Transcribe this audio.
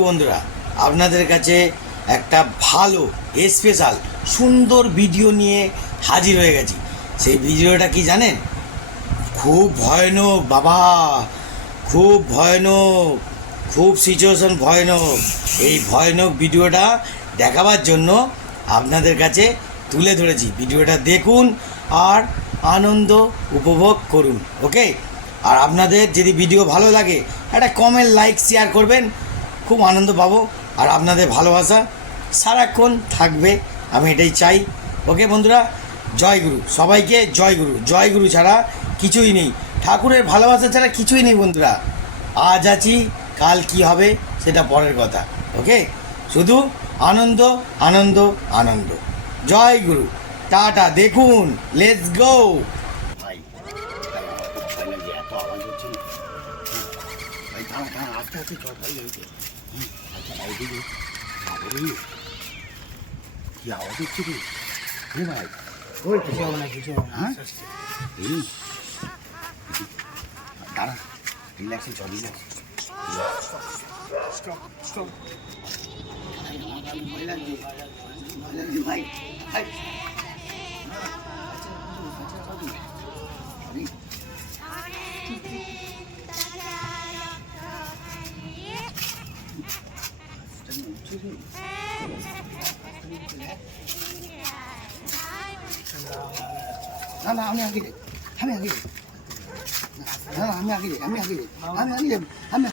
বন্ধুরা, আপনাদের কাছে একটা ভালো স্পেশাল সুন্দর ভিডিও নিয়ে হাজির হয়ে গেছি। সেই ভিডিওটা কি জানেন? খুব ভয়ানক বাবা, খুব ভয়ানক, খুব সিচুয়েশন ভয়ানক। এই ভয়ানক ভিডিওটা দেখাবার জন্য আপনাদের কাছে তুলে ধরেছি। ভিডিওটা দেখুন আর আনন্দ উপভোগ করুন। ওকে, আর আপনাদের যদি ভিডিও ভালো লাগে একটা কমেন্ট, লাইক, শেয়ার করবেন, খুব আনন্দ পাবো। আর আপনাদের ভালোবাসা সারাক্ষণ থাকবে, আমি এটাই চাই। ওকে বন্ধুরা, জয় গুরু, সবাইকে জয় গুরু। জয় গুরু ছাড়া কিছুই নেই, ঠাকুরের ভালোবাসা ছাড়া কিছুই নেই বন্ধুরা। আজ আছি, কাল কি হবে সেটা পরের কথা। ওকে, শুধু আনন্দ আনন্দ আনন্দ। জয় গুরু, টাটা। দেখুন, লেটস গো। ভাই এত আওয়াজ হচ্ছে না ভাই, দাঁড়া দাঁড়া, আস্তে আস্তে চল ভাই। আচ্ছা ভাই, দিদি কি আওয়াজ হচ্ছে রে? হ্যাঁ ভাই, ওই কিছু হবে না, কিছু হবে না। হ্যাঁ, দাঁড়া, রিল্যাক্সে চল, রিল্যাক্স। ভাই ভাই, না না, আমি আগে, আমি আগে, আমি আগে, আমি আগে, আমি আগে, আমি